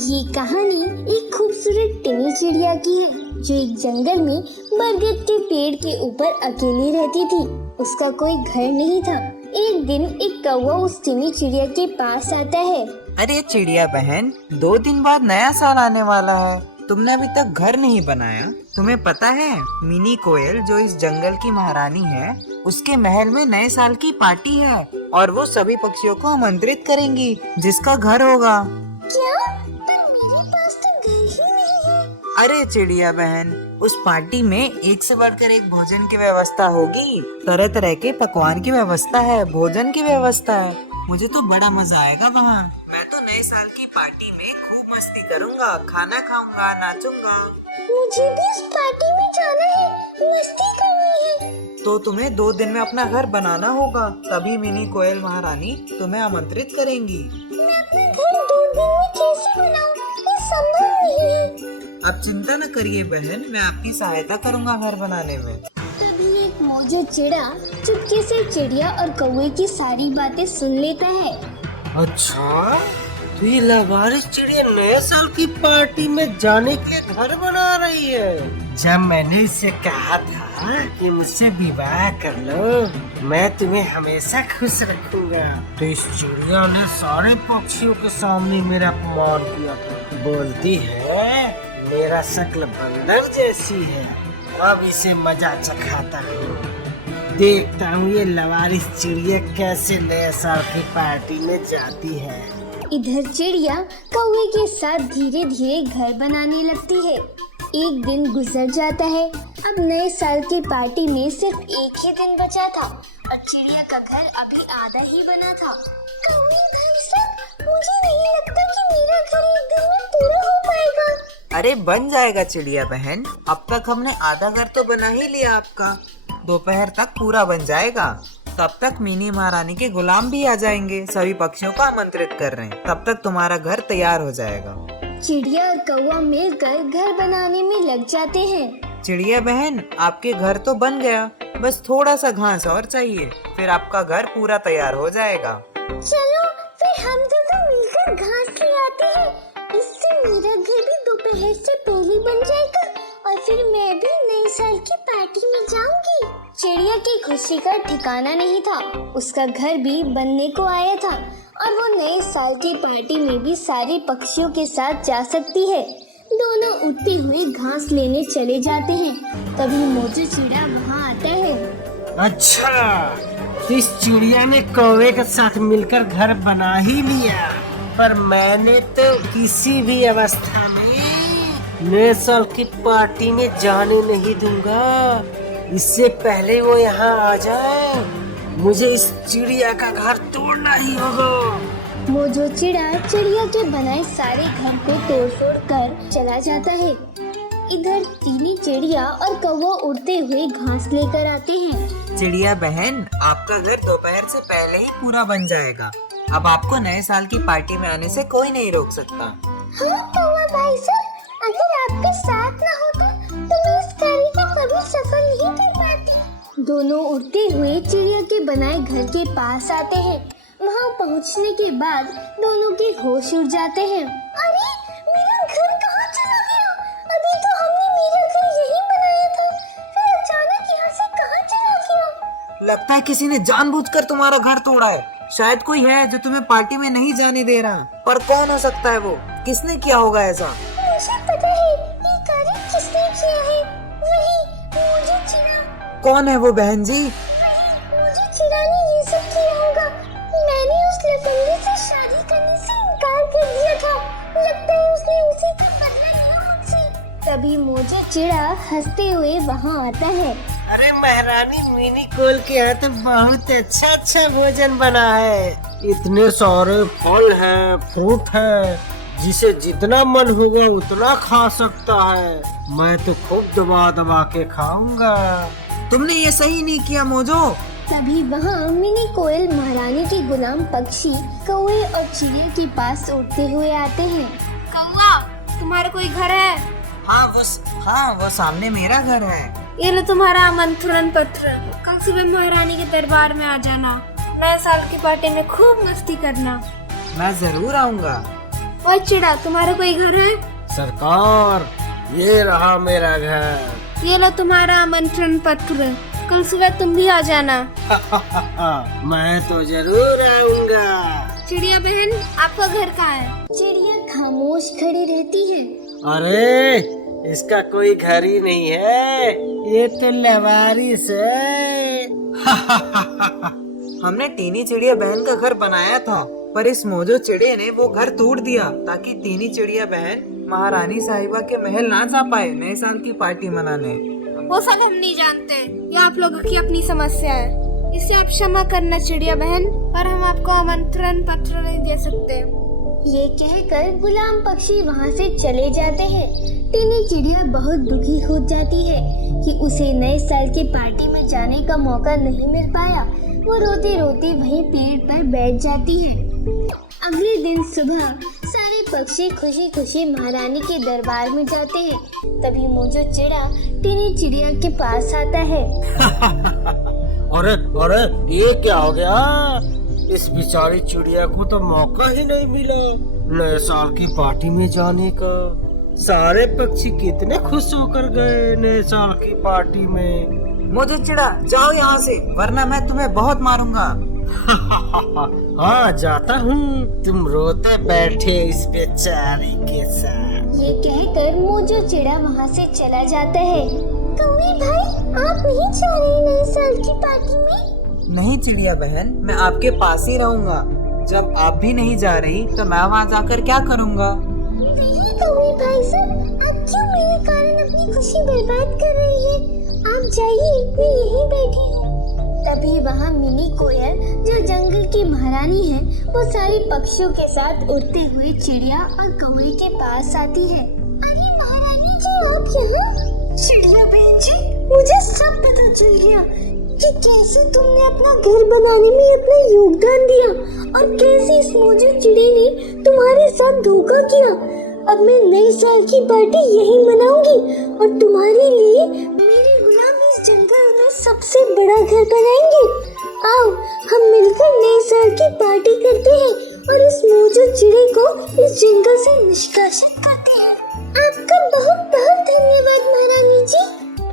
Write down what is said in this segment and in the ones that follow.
ये कहानी एक खूबसूरत टिनी चिड़िया की है जो एक जंगल में बरगद के पेड़ के ऊपर अकेली रहती थी। उसका कोई घर नहीं था। एक दिन एक कौवा उस टिनी चिड़िया के पास आता है। अरे चिड़िया बहन, 2 दिन बाद नया साल आने वाला है। तुमने अभी तक घर नहीं बनाया। तुम्हें पता है मिनी कोयल जो इस जंगल की महारानी है, उसके महल में नए साल की पार्टी है और वो सभी पक्षियों को आमंत्रित करेंगी जिसका घर होगा। क्या? पर मेरे पास तो घर ही नहीं है। अरे चिड़िया बहन, उस पार्टी में एक से बढ़कर एक भोजन की व्यवस्था होगी। तरह तरह के पकवान की व्यवस्था है, भोजन की व्यवस्था है। मुझे तो बड़ा मजा आएगा वहाँ। मैं तो नए साल की पार्टी में खूब मस्ती करूँगा, खाना खाऊंगा, नाचूंगा। मुझे भी इस पार्टी में जाना है, मस्ती करनी है। तो तुम्हें 2 दिन में अपना घर बनाना होगा, तभी मिनी कोयल महारानी तुम्हें आमंत्रित करेंगी। मैं अपना घर 2 दिन में कैसे बनाऊं? ये संभव नहीं है। अब चिंता न करिए बहन, मैं आपकी सहायता करूँगा घर बनाने में। तभी एक मौजूद चिड़ा चुपके से चिड़िया और कौवे की सारी बातें सुन लेता है। अच्छा, तो ये लवारिस चिड़िया नए साल की पार्टी में जाने के लिए घर बना रही है। जब मैंने इसे कहा था कि मुझसे विवाह कर लो, मैं तुम्हें हमेशा खुश रखूंगा, तो इस चिड़िया ने सारे पक्षियों के सामने मेरा अपमान किया था। बोलती है मेरा शक्ल बंदर जैसी है। अब इसे मजा चखाता हूँ। देखता हूँ ये लवारिस चिड़िया कैसे नए साल की पार्टी में जाती है। इधर चिड़िया कौवे के साथ धीरे धीरे घर बनाने लगती है। एक दिन गुजर जाता है। अब नए साल की पार्टी में सिर्फ एक ही दिन बचा था और चिड़िया का घर अभी आधा ही बना था। कौवे भाई साहब, मुझे नहीं लगता कि मेरा घर एक दिन में पूरा हो पाएगा। अरे बन जाएगा चिड़िया बहन, अब तक हमने आधा घर तो बना ही लिया आपका। दोपहर तक पूरा बन जाएगा। तब तक मिनी महारानी के गुलाम भी आ जाएंगे, सभी पक्षियों को आमंत्रित कर रहे हैं। तब तक तुम्हारा घर तैयार हो जाएगा। चिड़िया और कौवा मिलकर घर बनाने में लग जाते हैं। चिड़िया बहन, आपके घर तो बन गया, बस थोड़ा सा घास और चाहिए, फिर आपका घर पूरा तैयार हो जाएगा। चलो फिर हम दोनों मिलकर घास ले आते हैं। इससे मेरा घर भी दोपहर से पहले बन जाएगा और फिर मैं भी नए साल की पार्टी में जाऊंगी। चिड़िया की खुशी का ठिकाना नहीं था। उसका घर भी बनने को आया था और वो नए साल की पार्टी में भी सारे पक्षियों के साथ जा सकती है। दोनों उड़ते हुए घास लेने चले जाते हैं। तभी मोजू चिड़ा वहाँ आता है। अच्छा, तो इस चिड़िया ने कौवे के साथ मिलकर घर बना ही लिया, पर मैंने तो किसी भी अवस्था में नए साल की पार्टी में जाने नहीं दूंगा। इससे पहले वो यहाँ आ जाए, मुझे इस चिड़िया का घर तोड़ना ही होगा। मोजो चिड़ा चिड़िया के बनाए सारे घर को तोड़-फोड़ कर चला जाता है। इधर तीनी चिड़िया और कौवा उड़ते हुए घास लेकर आते हैं। चिड़िया बहन, आपका घर दोपहर से पहले ही पूरा बन जाएगा। अब आपको नए साल की पार्टी में आने से कोई नहीं रोक सकता। हाँ कौवा भाई साहब, अगर आपके साथ न होता तो मैं इस कार्य को कभी सफल नहीं कर पाती। दोनों उड़ते हुए चिड़िया के बनाए घर के पास आते हैं। वहाँ पहुँचने के बाद दोनों के होश उड़ जाते हैं। अरे मेरा घर कहाँ चला गया? अभी तो हमने मेरा घर यहीं बनाया था, फिर अचानक यहाँ से कहाँ चला गया? लगता है किसी ने जानबूझकर तुम्हारा घर तोड़ा है। शायद कोई है जो तुम्हें पार्टी में नहीं जाने दे रहा, पर कौन हो सकता है वो? किसने किया होगा ऐसा? मुझे पता है ये कार्य किसने किया है। वही मोजो चिड़ा। कौन है वो बहन जी? मोजो चिड़ा ने ये सब किया होगा। मैंने उस लफंगे से शादी करने से इनकार कर दिया था। लगता है उसने उसी का बदला लिया मुझसे। तभी मोजो चिड़ा हंसते हुए वहाँ आता है। अरे महारानी, मिनी कोयल के यहाँ तो बहुत अच्छा भोजन बना है। इतने सारे फल हैं, फ्रूट है, जिसे जितना मन होगा उतना खा सकता है। मैं तो खूब दबा दबा के खाऊंगा। तुमने ये सही नहीं किया मोजो। तभी वहाँ मिनी कोयल महारानी के गुलाम पक्षी कौवे और चिड़िया के पास उड़ते हुए आते हैं। कौवा, तुम्हारा कोई घर है? हाँ, वो सामने मेरा घर है। ये लो तुम्हारा आमंत्रण पत्र। कल सुबह महारानी के दरबार में आ जाना। नए साल की पार्टी में खूब मस्ती करना। मैं जरूर आऊंगा। ओए चिड़ा, तुम्हारा कोई घर है? सरकार, ये रहा मेरा घर। ये लो तुम्हारा आमंत्रण पत्र, कल सुबह तुम भी आ जाना। मैं तो जरूर आऊंगा। चिड़िया बहन, आपका घर कहाँ है? चिड़िया खामोश खड़ी रहती है। अरे, इसका कोई घर ही नहीं है, ये तो लवारिस है। हमने टीनी चिड़िया बहन का घर बनाया था, पर इस मोजो चिड़िया ने वो घर तोड़ दिया ताकि टीनी चिड़िया बहन महारानी साहिबा के महल ना जा पाए नए साल की पार्टी मनाने। वो सब हम नहीं जानते, ये आप लोगों की अपनी समस्या है। इसे आप क्षमा करना चिड़िया बहन, पर हम आपको आमंत्रण पत्र नहीं दे सकते। ये कहकर गुलाम पक्षी वहाँ से चले जाते हैं। टीनी चिड़िया बहुत दुखी हो जाती है कि उसे नए साल की पार्टी में जाने का मौका नहीं मिल पाया। वो रोती रोती वहीं पेड़ पर बैठ जाती है। अगले दिन सुबह सारे पक्षी खुशी खुशी महारानी के दरबार में जाते हैं। तभी मोजो चिड़ा टीनी चिड़िया के पास आता है। अरे अरे, ये क्या हो गया? इस बेचारी चिड़िया को तो मौका ही नहीं मिला नए साल की पार्टी में जाने का। सारे पक्षी कितने खुश होकर गए नए साल की पार्टी में। मोजो चिड़ा, जाओ यहाँ से, वरना मैं तुम्हें बहुत मारूंगा। हाँ, जाता हूँ। तुम रोते बैठे इस बेचारी के साथ। ये कहकर मोजो चिड़ा वहाँ से चला जाता है। कौवे भाई, आप नहीं जा रहे नए साल की पार्टी में? नहीं चिड़िया बहन, मैं आपके पास ही रहूंगा। जब आप भी नहीं जा रही तो मैं वहाँ जाकर क्या करूँगा? नहीं कौवे भाई साहब, आप क्यों मेरे कारण अपनी खुशी बर्बाद कर रही हैं? आप जाइए, मैं यहीं बैठी हूँ। तभी वहाँ मिनी कोयल, जो जंगल की महारानी है, वो सारे पक्षियों के साथ उड़ते हुए चिड़िया और कौवे के पास आती है। अरे महारानी जी, आप यहाँ? चिड़िया बहन जी, मुझे सब पता चल गया कि कैसे तुमने अपना घर बनाने में अपना योगदान दिया और कैसे इस मोजो चिड़ी ने तुम्हारे साथ धोखा किया। अब मैं नए साल की पार्टी यहीं मनाऊंगी और तुम्हारे लिए मेरे गुलाम इस जंगल में सबसे बड़ा घर बनाएंगे। आओ, हम मिलकर नए साल की पार्टी करते हैं और इस मोजो चिड़ी को इस जंगल से निष्कासित करते हैं। आपका बहुत बहुत धन्यवाद महारानी जी।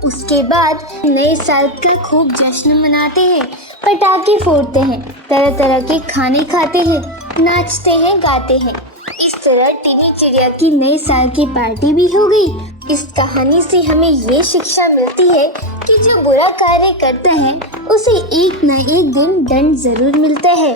उसके बाद नए साल का खूब जश्न मनाते हैं, पटाखे फोड़ते हैं, तरह तरह के खाने खाते हैं, नाचते हैं, गाते हैं। इस तरह टीनी चिड़िया की नए साल की पार्टी भी हो गई। इस कहानी से हमें ये शिक्षा मिलती है कि जो बुरा कार्य करता है उसे एक न एक दिन दंड जरूर मिलता है।